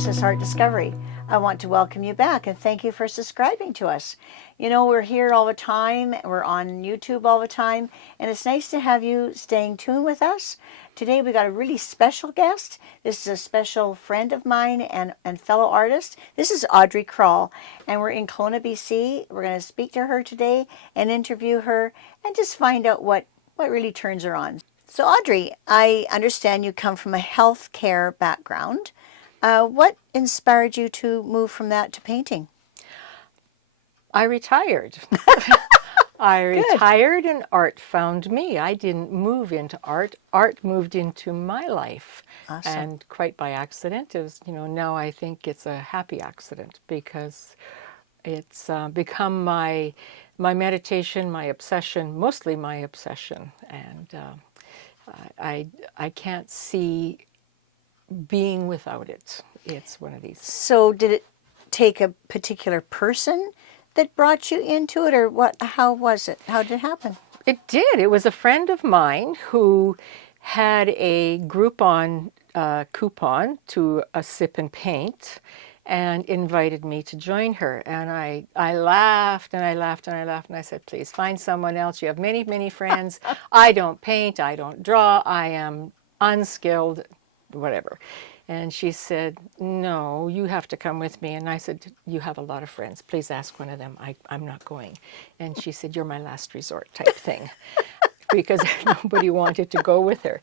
Process Art Discovery. I want to welcome you back and thank you for subscribing to us. You know, we're here all the time, we're on YouTube all the time, and it's nice to have you staying tuned with us. Today we got a really special guest. This is a special friend of mine and fellow artist. This is Audrey Krol, and we're in Kona, BC. We're going to speak to her today and interview her and just find out what really turns her on. So Audrey, I understand you come from a healthcare background. What inspired you to move from that to painting? I retired. I retired and art found me. I didn't move into art. Art moved into my life. Awesome. And quite by accident. It was, now I think it's a happy accident because it's become my meditation, my obsession, mostly my obsession. And I can't see being without it. It's one of these. So did it take a particular person that brought you into it, or what? How was it? How did it happen? It did. It was a friend of mine who had a Groupon coupon to a sip and paint and invited me to join her. And I laughed and I laughed and I laughed and I said, please find someone else. You have many, many friends. I don't paint. I don't draw. I am unskilled, whatever. And she said, no, you have to come with me. And I said, you have a lot of friends. Please ask one of them. I'm not going. And she said, you're my last resort type thing. Because nobody wanted to go with her.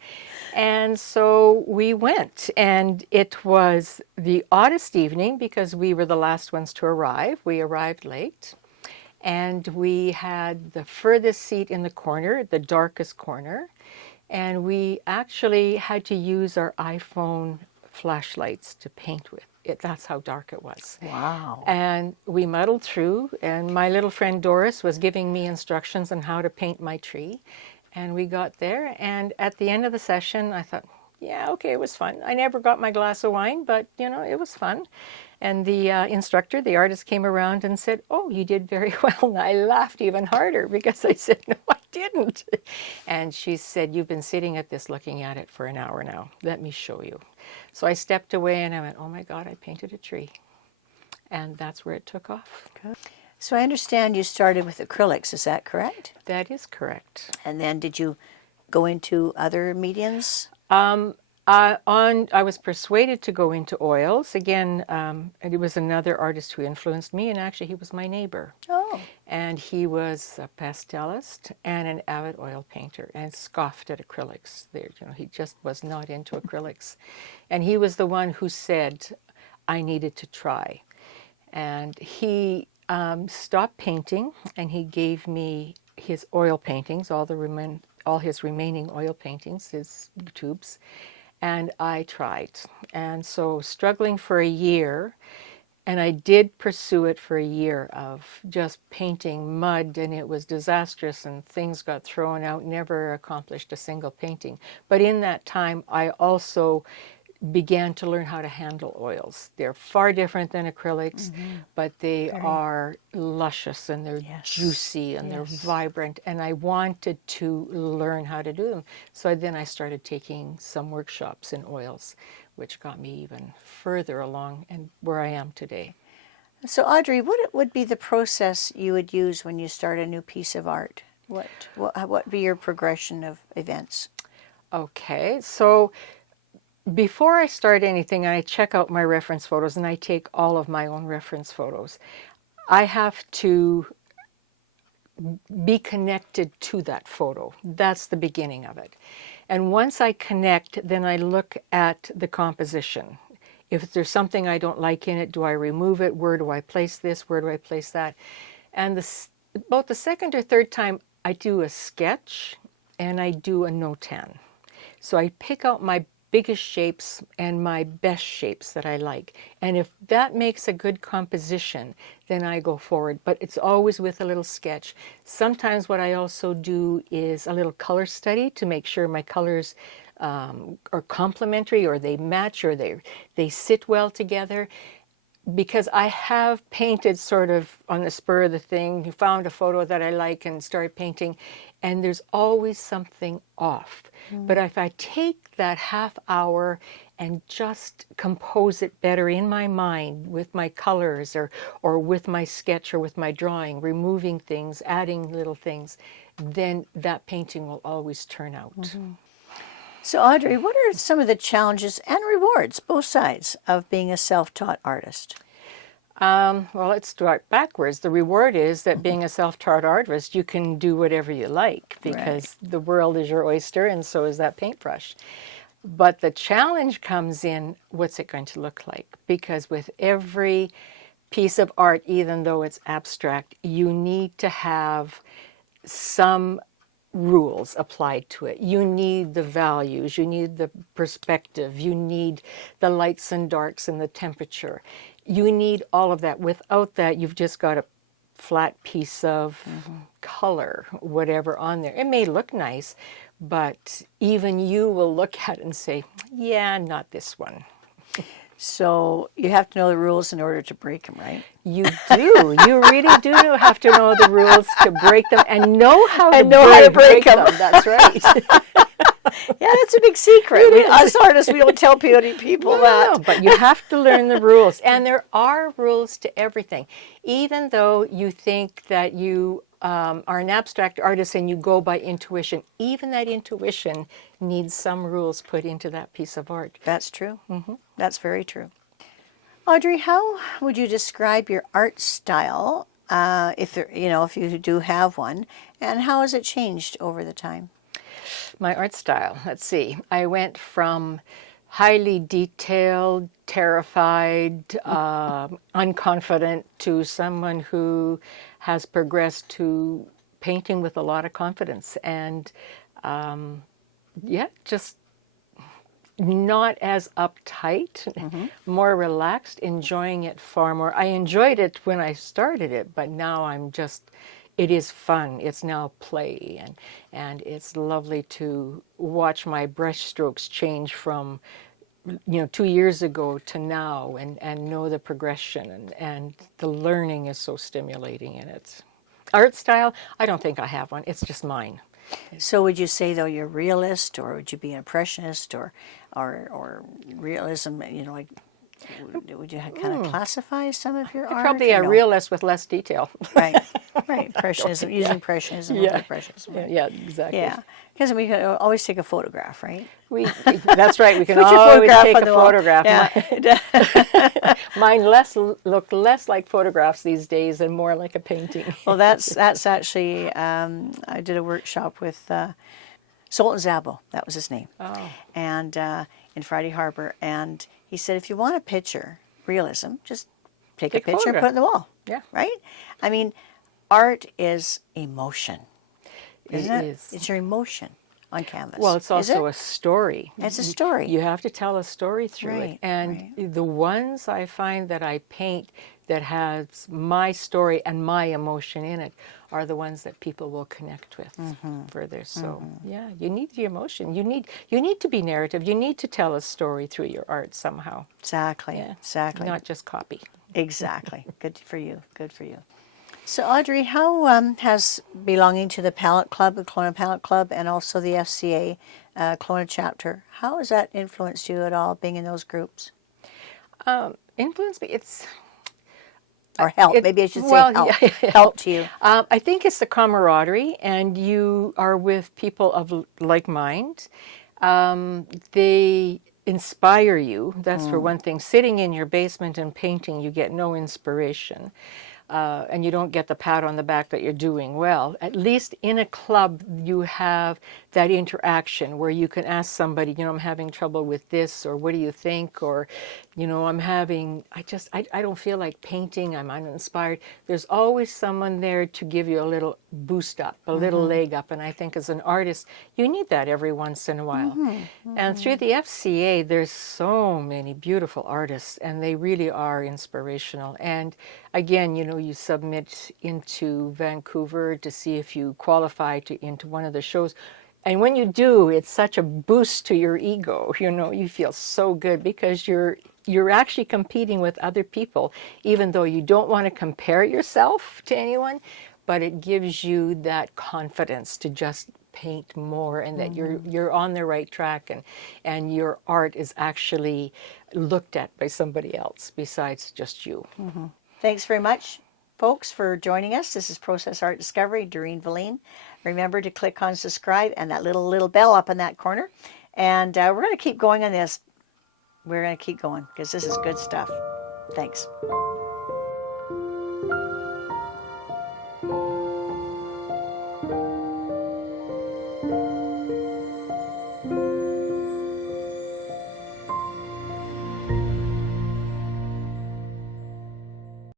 And so we went. And it was the oddest evening because we were the last ones to arrive. We arrived late. And we had the furthest seat in the corner, the darkest corner. And we actually had to use our iPhone flashlights to paint with. That's how dark it was. Wow. And we muddled through, and my little friend Doris was giving me instructions on how to paint my tree. And we got there, and at the end of the session, I thought, yeah, okay, it was fun. I never got my glass of wine, but, it was fun. And the instructor, the artist, came around and said, oh, you did very well. And I laughed even harder because I said, no, I didn't. And she said, you've been sitting at this looking at it for an hour now. Let me show you. So I stepped away and I went, oh my God, I painted a tree. And that's where it took off. So I understand you started with acrylics, is that correct? That is correct. And then did you go into other mediums? I was persuaded to go into oils. Again, it was another artist who influenced me, and actually he was my neighbor. Oh. And he was a pastelist and an avid oil painter and scoffed at acrylics. He just was not into acrylics. And he was the one who said I needed to try. And he stopped painting, and he gave me his oil paintings, all his remaining oil paintings, his tubes. And I tried. And so struggling for a year, and I did pursue it for a year of just painting mud, and it was disastrous, and things got thrown out, never accomplished a single painting. But in that time, I also began to learn how to handle oils. They're far different than acrylics, but they are luscious and they're juicy and they're vibrant, and I wanted to learn how to do them. So then I started taking some workshops in oils, which got me even further along and where I am today. So Audrey, what would be the process you would use when you start a new piece of art? What would be your progression of events? Okay, so before I start anything, I check out my reference photos, and I take all of my own reference photos. I have to be connected to that photo. That's the beginning of it. And once I connect, then I look at the composition. If there's something I don't like in it, do I remove it? Where do I place this? Where do I place that? And about the second or third time, I do a sketch and I do a no-tan. So I pick out my biggest shapes and my best shapes that I like. And if that makes a good composition, then I go forward. But it's always with a little sketch. Sometimes what I also do is a little color study to make sure my colors are complementary, or they match, or they sit well together. because I have painted sort of on the spur of the thing, you found a photo that I like and started painting, and there's always something off. But if I take that half hour and just compose it better in my mind with my colors or with my sketch or with my drawing, removing things, adding little things, then that painting will always turn out. So, Audrey, what are some of the challenges and rewards, both sides, of being a self-taught artist? Well, let's start backwards. The reward is that being a self-taught artist, you can do whatever you like because the world is your oyster and so is that paintbrush. But the challenge comes in, what's it going to look like? Because with every piece of art, even though it's abstract, you need to have some rules applied to it. You need the values, you need the perspective, you need the lights and darks and the temperature. You need all of that. Without that, you've just got a flat piece of color, whatever on there. It may look nice, but even you will look at it and say, yeah, not this one. So you have to know the rules in order to break them, right? You do. You really do have to know the rules to break them and know how to break them. That's right. Yeah, that's a big secret. Us artists, we don't tell people that. No, but you have to learn the rules. And there are rules to everything. Even though you think that you are an abstract artist and you go by intuition, even that intuition needs some rules put into that piece of art. That's true. That's very true. Audrey, how would you describe your art style, if you do have one, and how has it changed over the time? My art style, let's see. I went from highly detailed, terrified, unconfident to someone who has progressed to painting with a lot of confidence and, just not as uptight, more relaxed, enjoying it far more. I enjoyed it when I started it, but now it is fun. It's now play, and it's lovely to watch my brush strokes change from 2 years ago to now and know the progression and the learning is so stimulating in it. Art style, I don't think I have one. It's just mine. So would you say, though, you're realist, or would you be an impressionist, or realism, like, would you kind of classify some of your art? Probably a realist with less detail. Right. Impressionism, using impressionism over impressionism. Right? Yeah, exactly. Yeah, because we can always take a photograph, right? That's right. We can Put your always photograph take on a the wall. photograph. Yeah. Mine look less like photographs these days and more like a painting. Well, that's actually, I did a workshop with Sultan Zabo, that was his name, and in Friday Harbor, and he said, if you want a picture, realism, just take a picture and put it on the wall. Yeah. Right? I mean, art is emotion, isn't it? It is. It's your emotion on canvas. Well, it's also a story. It's a story. You have to tell a story through it. And the ones I find that I paint that has my story and my emotion in it are the ones that people will connect with further. So yeah, you need the emotion. You need to be narrative. You need to tell a story through your art somehow. Exactly. Not just copy. Exactly. Good for you. Good for you. So, Audrey, how has belonging to the Palette Club, the Kona Palette Club, and also the FCA Kona chapter, how has that influenced you at all, being in those groups? Influenced me, Or help, maybe I should say help. Help to you. I think it's the camaraderie, and you are with people of like mind. They inspire you, that's for one thing. Sitting in your basement and painting, you get no inspiration. And you don't get the pat on the back that you're doing well. At least in a club, you have that interaction where you can ask somebody, I'm having trouble with this, or what do you think? Or, I don't feel like painting, I'm uninspired. There's always someone there to give you a little boost up, a little leg up. And I think as an artist, you need that every once in a while. And through the FCA, there's so many beautiful artists, and they really are inspirational. And again, you submit into Vancouver to see if you qualify into one of the shows. And when you do, it's such a boost to your ego. You feel so good because you're you're actually competing with other people, even though you don't want to compare yourself to anyone, but it gives you that confidence to just paint more, and that you're on the right track, and your art is actually looked at by somebody else besides just you. Thanks very much, folks, for joining us. This is Process Art Discovery, Doreen Velin. Remember to click on subscribe and that little bell up in that corner. And we're going to keep going on this. We're going to keep going because this is good stuff. Thanks.